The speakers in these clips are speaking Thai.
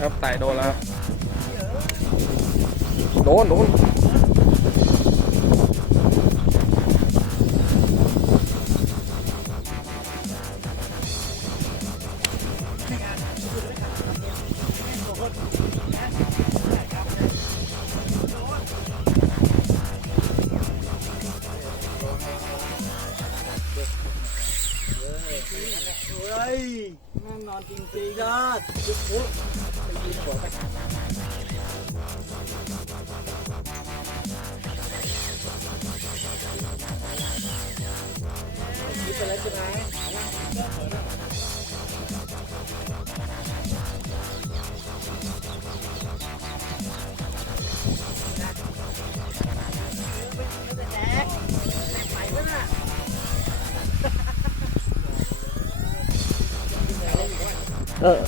ครับไต่โดนแล้วโดนนั่งนอนจริงๆยอดยุบปุ๊บไปกินหัวไปคิดไปแล้วใช่ไหม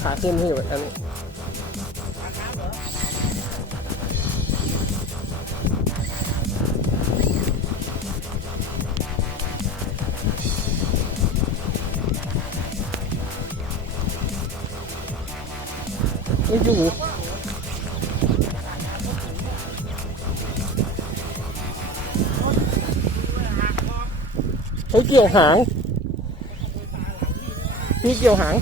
ขาขึ้นที่แบบนี้ไม่อยู่เฮ้ยเกี่ยวหางพี่เกี่ยวหาง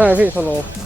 ใช่พี่สโลว์